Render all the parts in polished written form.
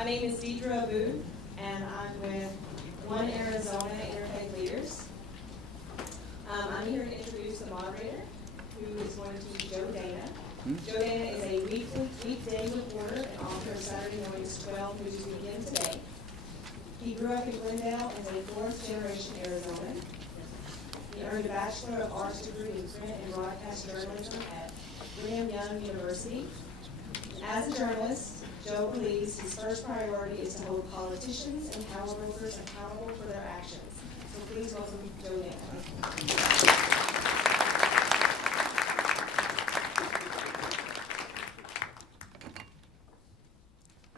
My name is Deidre Abu, and I'm with One Arizona Interfaith Leaders. I'm here to introduce the moderator, who is going to be Joe Dana. Joe Dana is a weekday reporter and author of Saturday Morning's 12 News Weekend Today. He grew up in Glendale as a fourth-generation Arizonan. He earned a Bachelor of Arts degree in print and broadcast journalism at Brigham Young University. As a journalist, Joe believes his first priority is to hold politicians and power brokers accountable for their actions. So please welcome Joe Dana.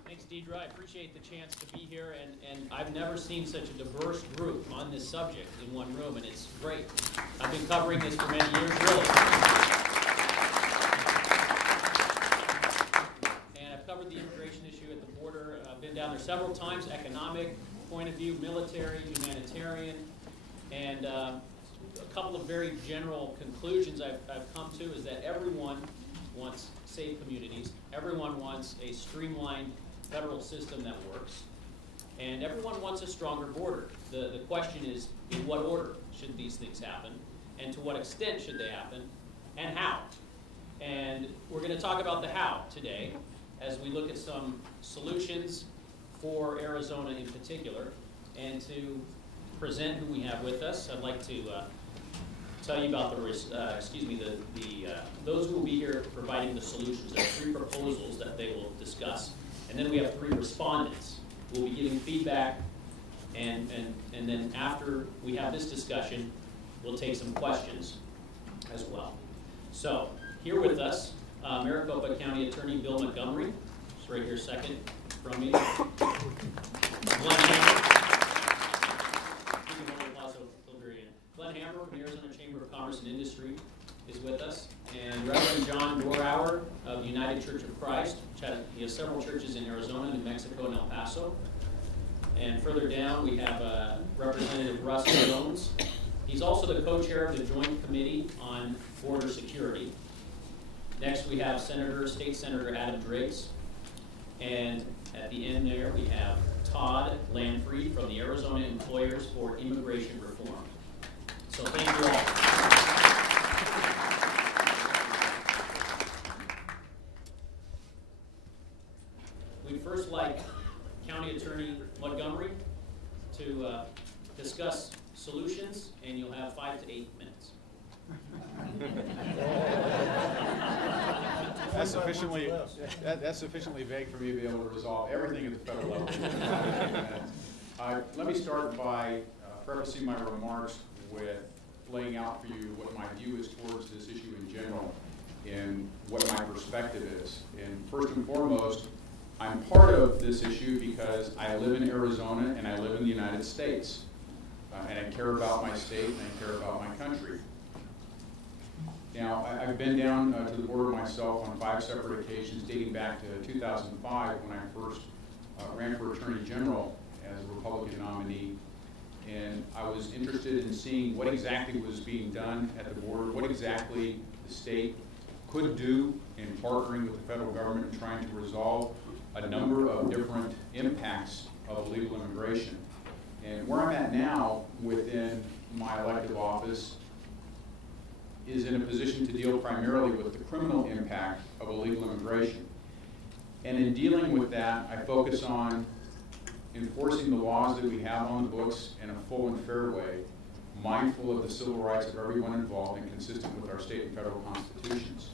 Thanks, Deidre. I appreciate the chance to be here, and I've never seen such a diverse group on this subject in one room, and it's great. I've been covering this for many years, really. And I've covered the immigration issue at the border. I've been down there several times, economic point of view, military, humanitarian, and a couple of very general conclusions I've come to is that everyone wants safe communities. Everyone wants a streamlined federal system that works. And everyone wants a stronger border. The question is, in what order should these things happen? And to what extent should they happen? And how? And we're going to talk about the how today as we look at some solutions for Arizona in particular. And to present who we have with us, I'd like to tell you about those who will be here providing the solutions. There are 3 proposals that they will discuss. And then we have 3 respondents who will be giving feedback, and then after we have this discussion, we'll take some questions as well. So, here with us, Maricopa County Attorney Bill Montgomery, who's right here second from me. Glenn Hammer from the Arizona Chamber of Commerce and Industry is with us, and Reverend John Dorauer of the United Church of Christ. He has several churches in Arizona, New Mexico, and El Paso. And further down, we have Representative Russ Jones. He's also the co-chair of the Joint Committee on Border Security. Next, we have State Senator Adam Driggs. And at the end there, we have Todd Lanfried from the Arizona Employers for Immigration Reform. So thank you all. We'd first like County Attorney Montgomery to discuss solutions, and you'll have 5 to 8 minutes. That's sufficiently vague for me to be able to resolve everything at the federal level. Let me start by prefacing my remarks with laying out for you what my view is towards this issue in general and what my perspective is. And first and foremost, I'm part of this issue because I live in Arizona and I live in the United States. And I care about my state and I care about my country. Now, I've been down to the border myself on 5 separate occasions dating back to 2005 when I first ran for Attorney General as a Republican nominee. And I was interested in seeing what exactly was being done at the border, what exactly the state could do in partnering with the federal government and trying to resolve a number of different impacts of illegal immigration. And where I'm at now within my elective office is in a position to deal primarily with the criminal impact of illegal immigration. And in dealing with that, I focus on enforcing the laws that we have on the books in a full and fair way, mindful of the civil rights of everyone involved and consistent with our state and federal constitutions.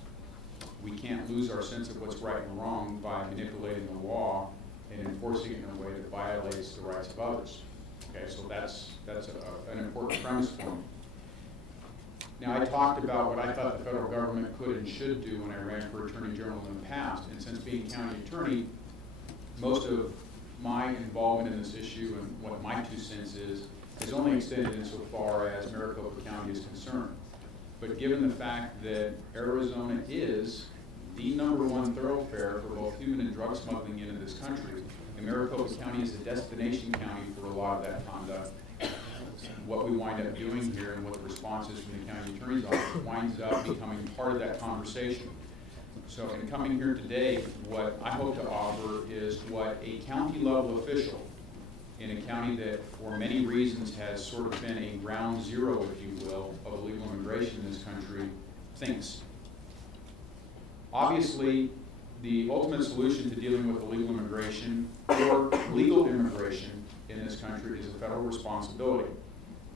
We can't lose our sense of what's right and wrong by manipulating the law and enforcing it in a way that violates the rights of others. Okay, so that's an important premise for me. Now, I talked about what I thought the federal government could and should do when I ran for Attorney General in the past, and since being county attorney, most of my involvement in this issue and what my 2 cents is only extended insofar as Maricopa County is concerned. But given the fact that Arizona is the #1 thoroughfare for both human and drug smuggling into this country, and Maricopa County is a destination county for a lot of that conduct, what we wind up doing here and what the response is from the county attorney's office winds up becoming part of that conversation. So in coming here today, what I hope to offer is what a county level official in a county that for many reasons has sort of been a ground zero, if you will, of illegal immigration in this country thinks. Obviously, the ultimate solution to dealing with illegal immigration or legal immigration in this country is a federal responsibility.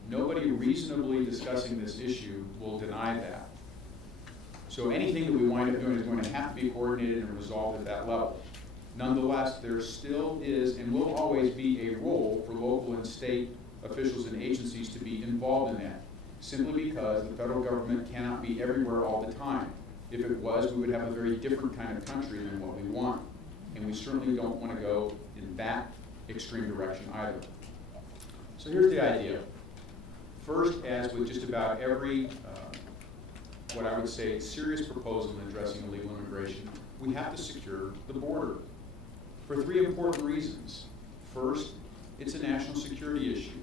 Nobody reasonably discussing this issue will deny that. So anything that we wind up doing is going to have to be coordinated and resolved at that level. Nonetheless, there still is and will always be a role for local and state officials and agencies to be involved in that, simply because the federal government cannot be everywhere all the time. If it was, we would have a very different kind of country than what we want. And we certainly don't want to go in that extreme direction either. So here's the idea. First, as with just about every, what I would say, serious proposal in addressing illegal immigration, we have to secure the border for three important reasons. First, it's a national security issue.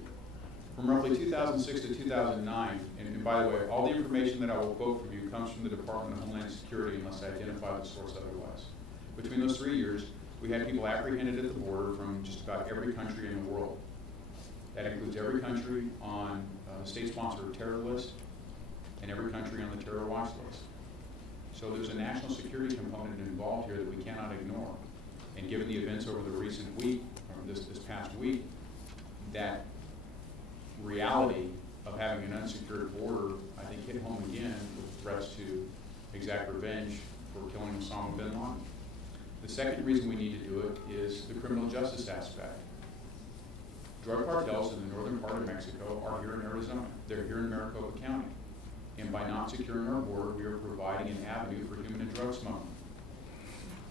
From roughly 2006 to 2009, and by the way, all the information that I will quote from you comes from the Department of Homeland Security unless I identify the source otherwise. Between those 3 years, we had people apprehended at the border from just about every country in the world. That includes every country on the state-sponsored terror list and every country on the terror watch list. So there's a national security component involved here that we cannot ignore. And given the events over the recent week, or this past week, that reality of having an unsecured border, I think, hit home again with threats to exact revenge for killing Osama bin Laden. The second reason we need to do it is the criminal justice aspect. Drug cartels in the northern part of Mexico are here in Arizona. They're here in Maricopa County. And by not securing our border, we are providing an avenue for human and drug smuggling.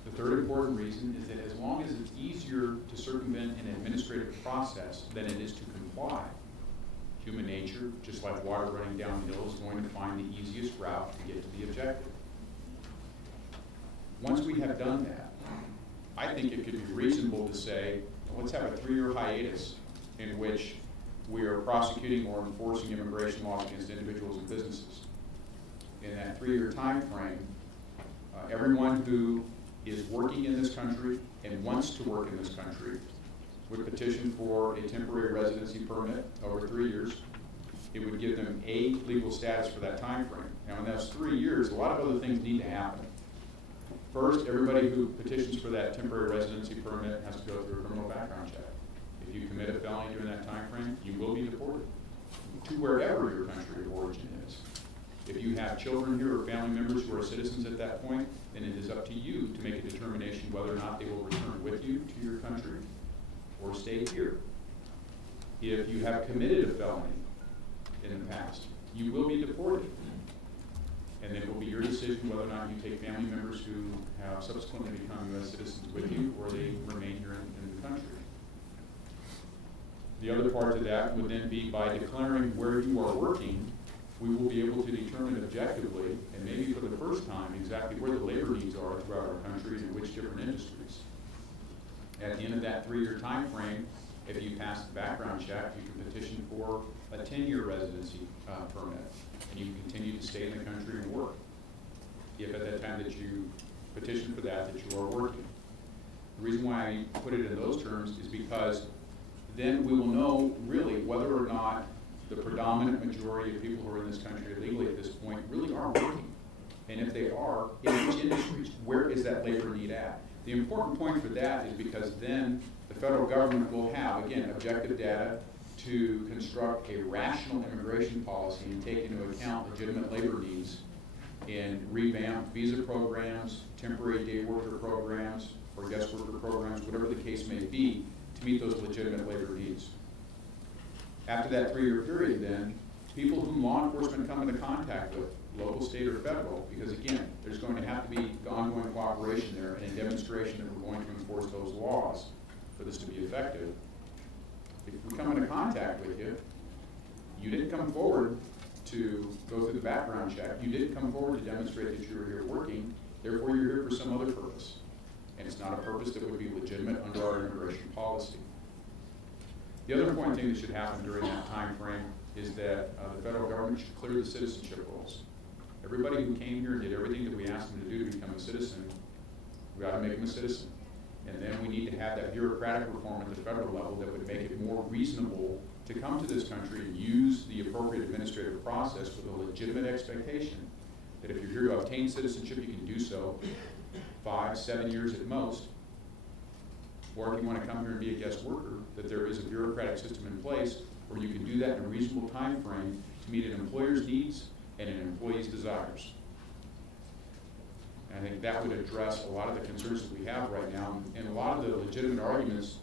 The third important reason is that as long as it's easier to circumvent an administrative process than it is to comply, human nature, just like water running downhill, is going to find the easiest route to get to the objective. Once we have done that, I think it could be reasonable to say, well, let's have a 3-year hiatus in which we are prosecuting or enforcing immigration laws against individuals and businesses. In that 3-year time frame, everyone who is working in this country and wants to work in this country would petition for a temporary residency permit over 3 years. It would give them a legal status for that time frame. Now in those 3 years, a lot of other things need to happen. First, everybody who petitions for that temporary residency permit has to go through a criminal background check. If you commit a felony during that time frame, you will be deported to wherever your country of origin is. If you have children here or family members who are citizens at that point, then it is up to you to make a determination whether or not they will return with you to your country or stay here. If you have committed a felony in the past, you will be deported. And then it will be your decision whether or not you take family members who have subsequently become U.S. citizens with you or they remain here in the country. The other part to that would then be by declaring where you are working, we will be able to determine objectively, and maybe for the first time, exactly where the labor needs are throughout our country and in which different industries. At the end of that 3-year time frame, if you pass the background check, you can petition for a 10-year residency permit, and you can continue to stay in the country and work. If at that time that you petition for that you are working. The reason why I put it in those terms is because then we will know really whether or not the predominant majority of people who are in this country illegally at this point really are working. And if they are, in which industries, where is that labor need at? The important point for that is because then the federal government will have, again, objective data to construct a rational immigration policy and take into account legitimate labor needs and revamp visa programs, temporary day worker programs, or guest worker programs, whatever the case may be, to meet those legitimate labor needs. After that 3-year period then, people whom law enforcement come into contact with, local, state, or federal, because again, there's going to have to be ongoing cooperation there and a demonstration that we're going to enforce those laws for this to be effective. If we come into contact with you, you didn't come forward to go through the background check, you didn't come forward to demonstrate that you were here working, therefore you're here for some other purpose. And it's not a purpose that would be legitimate under our immigration policy. The other important thing that should happen during that time frame is that the federal government should clear the citizenship rolls. Everybody who came here and did everything that we asked them to do to become a citizen, we ought to make them a citizen. And then we need to have that bureaucratic reform at the federal level that would make it more reasonable to come to this country and use the appropriate administrative process with a legitimate expectation that if you're here to obtain citizenship, you can do so 5, 7 years at most. Or if you want to come here and be a guest worker, that there is a bureaucratic system in place where you can do that in a reasonable time frame to meet an employer's needs and an employee's desires. And I think that would address a lot of the concerns that we have right now and a lot of the legitimate arguments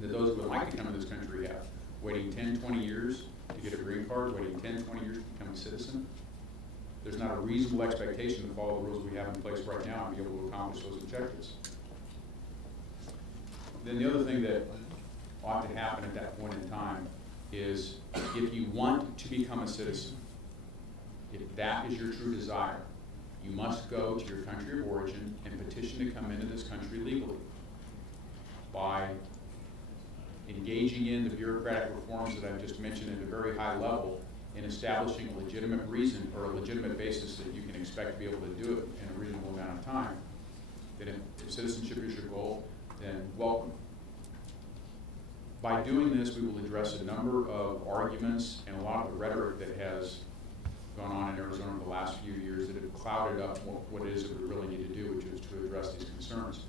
that those who would like to come to this country have. Waiting 10, 20 years to get a green card, waiting 10, 20 years to become a citizen. There's not a reasonable expectation to follow the rules we have in place right now and be able to accomplish those objectives. Then the other thing that ought to happen at that point in time is if you want to become a citizen, if that is your true desire, you must go to your country of origin and petition to come into this country legally by engaging in the bureaucratic reforms that I've just mentioned at a very high level in establishing a legitimate reason or a legitimate basis that you can expect to be able to do it in a reasonable amount of time. Then if citizenship is your goal, then welcome. By doing this, we will address a number of arguments and a lot of the rhetoric that has gone on in Arizona in the last few years that have clouded up what it is that we really need to do, which is to address these concerns.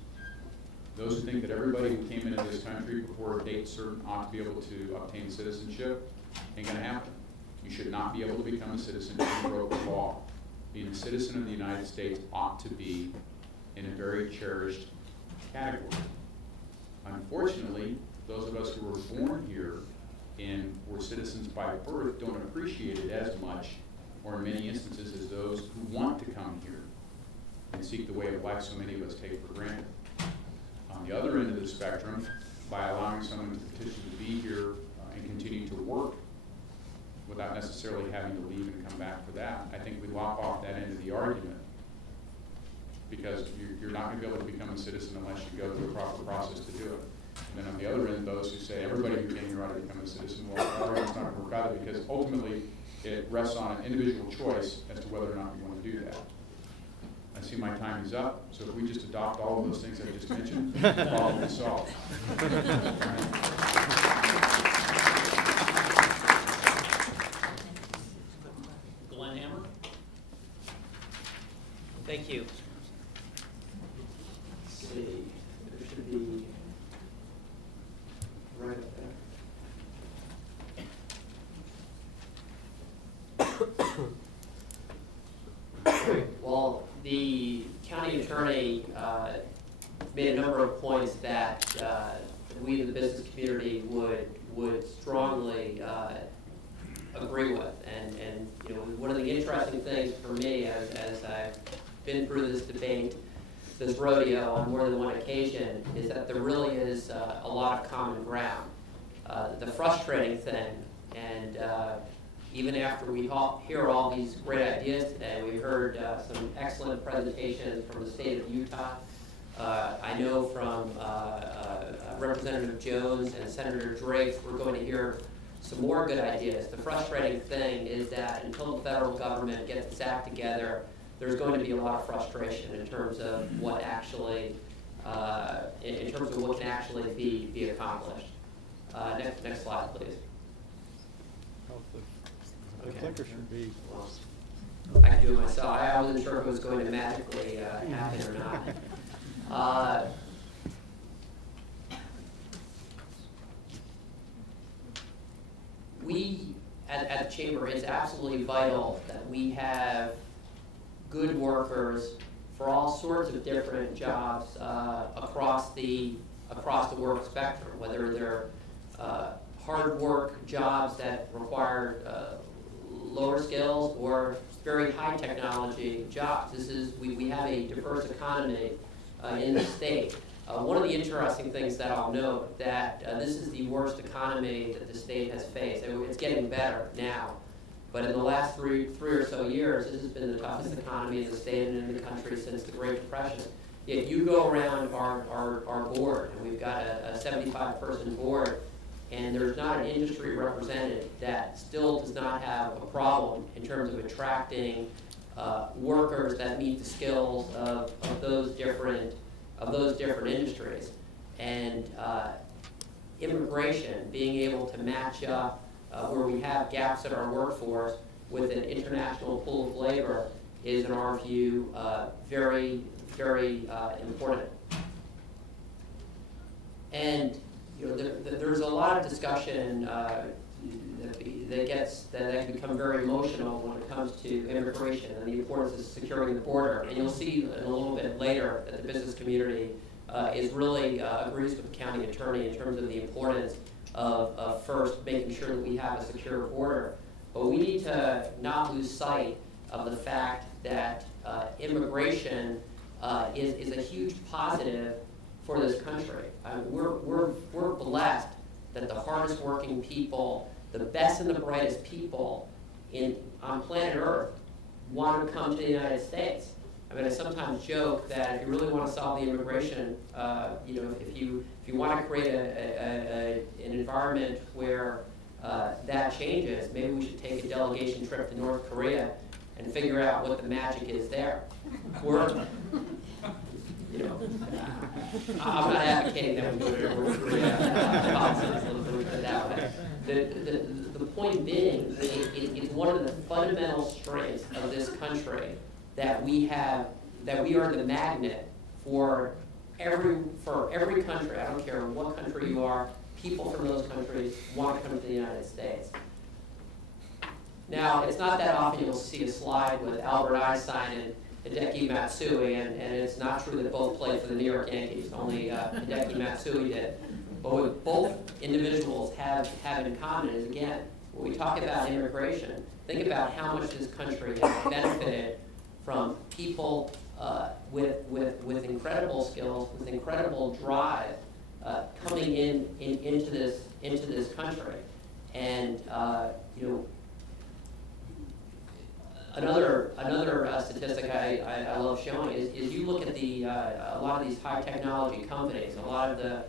Those who think that everybody who came into this country before a date certain ought to be able to obtain citizenship ain't gonna happen. You should not be able to become a citizen if you broke the law. Being a citizen of the United States ought to be in a very cherished category. Unfortunately, those of us who were born here and were citizens by birth don't appreciate it as much, or in many instances, as those who want to come here and seek the way of life so many of us take for granted. On the other end of the spectrum, by allowing someone to petition to be here and continue to work without necessarily having to leave and come back for that, I think we lop off that end of the argument, because you're not going to be able to become a citizen unless you go through a proper process to do it. And then on the other end, those who say everybody who came here ought to become a citizen, well, that argument's not going to work either, because ultimately it rests on an individual choice as to whether or not you want to do that. I see my time is up, so if we just adopt all of those things I just mentioned, the problem is solved. Glenn Hammer. Thank you. Let's see, there should be right up there. Well, the county attorney made a number of points that we in the business community would strongly agree with. And you know, one of the interesting things for me as I've been through this debate, this rodeo on more than one occasion, is that there really is a lot of common ground. The frustrating thing, and even after we hear all these great ideas today, we heard some excellent presentations from the state of Utah. I know from Representative Jones and Senator Drake, we're going to hear some more good ideas. The frustrating thing is that until the federal government gets its act together, there's going to be a lot of frustration in terms of what actually, in terms of what can actually be accomplished. Next slide, please. The clicker should be. Well, I can do it myself. I wasn't sure if it was going to magically happen or not. We at the Chamber, it's absolutely vital that we have good workers for all sorts of different jobs across the work spectrum, whether they're hard work jobs that require lower skills or very high technology jobs. We have a diverse economy in the state. One of the interesting things that I'll note that this is the worst economy that the state has faced. It's getting better now, but in the last three or so years, this has been the toughest economy in the state and in the country since the Great Depression. Yet you go around our board, and we've got a 75-person board, and there's not an industry represented that still does not have a problem in terms of attracting workers that meet the skills of those different industries. And immigration, being able to match up where we have gaps in our workforce with an international pool of labor is, in our view, very, very important. And there's a lot of discussion that can become very emotional when it comes to immigration and the importance of securing the border. And you'll see in a little bit later that the business community is really agrees with the county attorney in terms of the importance of first making sure that we have a secure border. But we need to not lose sight of the fact that immigration is a huge positive for this country. We're blessed that the hardest working people, the best and the brightest people on planet Earth want to come to the United States. I mean, I sometimes joke that if you really want to solve the immigration, if you want to create an environment where that changes, maybe we should take a delegation trip to North Korea and figure out what the magic is there. I'm not advocating that we go to North Korea. Policies, let me put it that way. The point being, it's one of the fundamental strengths of this country that we are the magnet for every country. I don't care what country you are. People from those countries want to come to the United States. Now, it's not that often you'll see a slide with Albert Einstein and Hideki Matsui, and it's not true that both played for the New York Yankees. Only Hideki Matsui did. But what both individuals have in common is, again, when we talk about immigration, think about how much this country has benefited from people with incredible skills, with incredible drive, coming into this country. And another statistic I love showing is you look at a lot of these high technology companies, a lot of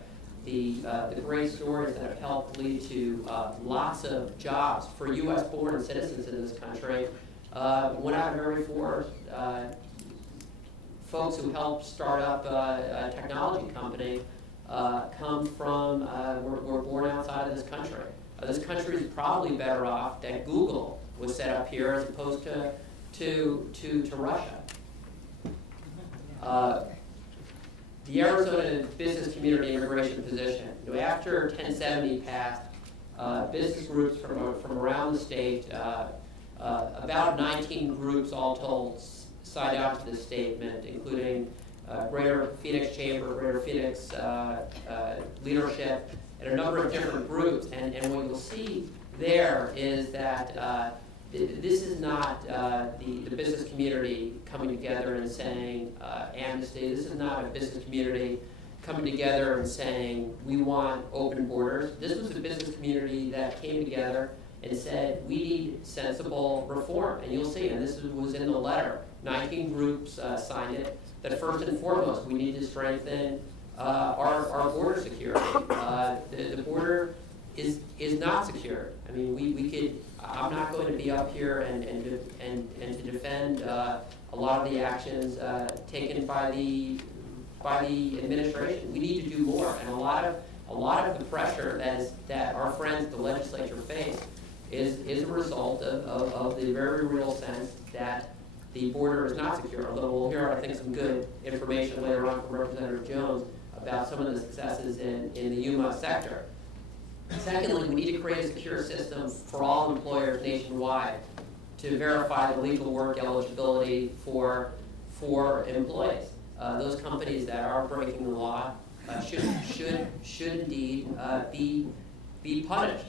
the great stories that have helped lead to lots of jobs for U.S. born citizens in this country. Went out very for folks who helped start up a technology company come from were born outside of this country. This country is probably better off that Google was set up here as opposed to Russia. The Arizona business community immigration position. After 1070 passed, business groups from around the state, about 19 groups all told, signed out to this statement, including Greater Phoenix Chamber, Greater Phoenix Leadership, and a number of different groups. And what you'll see there is that this is not the business community coming together and saying amnesty. This is not a business community coming together and saying we want open borders. This was a business community that came together and said we need sensible reform. And you'll see, and this was in the letter, 19 groups signed it, that first and foremost we need to strengthen our border security. The border is not secure. I mean, we could. I'm not going to be up here and to defend a lot of the actions taken by the administration. We need to do more, and a lot of the pressure that our friends, the legislature, face is a result of the very real sense that the border is not secure. Although we'll hear, I think, some good information later on from Representative Jones about some of the successes in the Yuma sector. Secondly, we need to create a secure system for all employers nationwide to verify the legal work eligibility for employees. Those companies that are breaking the law should indeed be punished.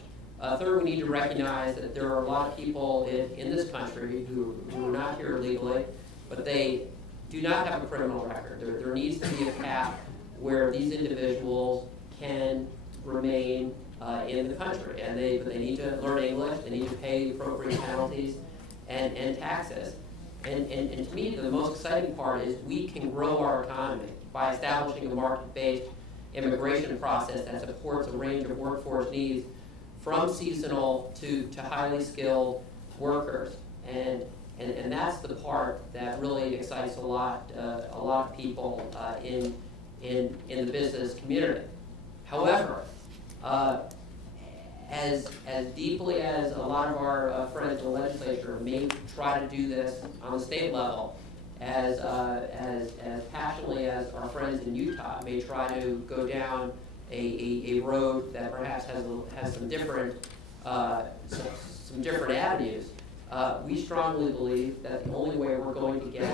Third, we need to recognize that there are a lot of people in this country who are not here illegally, but they do not have a criminal record. There needs to be a path where these individuals can remain in the country, and they need to learn English, they need to pay appropriate penalties and taxes. And to me, the most exciting part is we can grow our economy by establishing a market-based immigration process that supports a range of workforce needs from seasonal to highly skilled workers. And And that's the part that really excites a lot of people in the business community. However, as deeply as a lot of our friends in the legislature may try to do this on the state level, as passionately as our friends in Utah may try to go down a road that perhaps has some different avenues, we strongly believe that the only way we're going to get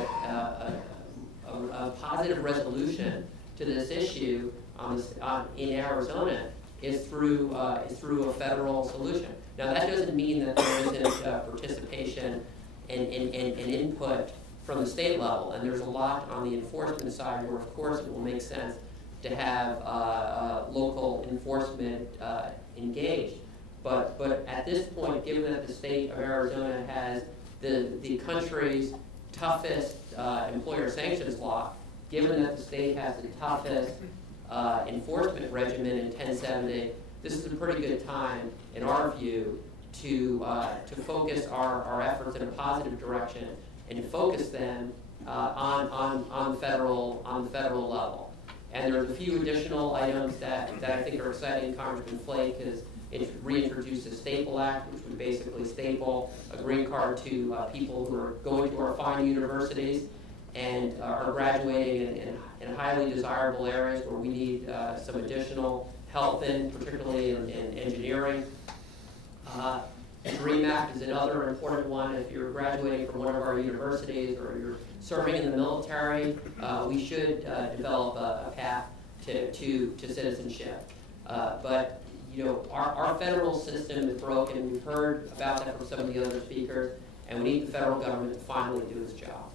a positive resolution to this issue in Arizona is through a federal solution. Now, that doesn't mean that there isn't participation and input from the state level, and there's a lot on the enforcement side where, of course, it will make sense to have local enforcement engaged. But at this point, given that the state of Arizona has the country's toughest employer sanctions law, given that the state has the toughest enforcement regimen in 1070, this is a pretty good time, in our view, to focus our efforts in a positive direction and focus them on the federal level. And there's a few additional items that I think are exciting. Congressman Flake has reintroduced the Staple Act, which would basically staple a green card to people who are going to our fine universities and are graduating in highly desirable areas where we need some additional help in, particularly in engineering. The DREAM Act is another important one. If you're graduating from one of our universities or you're serving in the military, we should develop a path to citizenship. But you know, our federal system is broken. We've heard about that from some of the other speakers, and we need the federal government to finally do its job.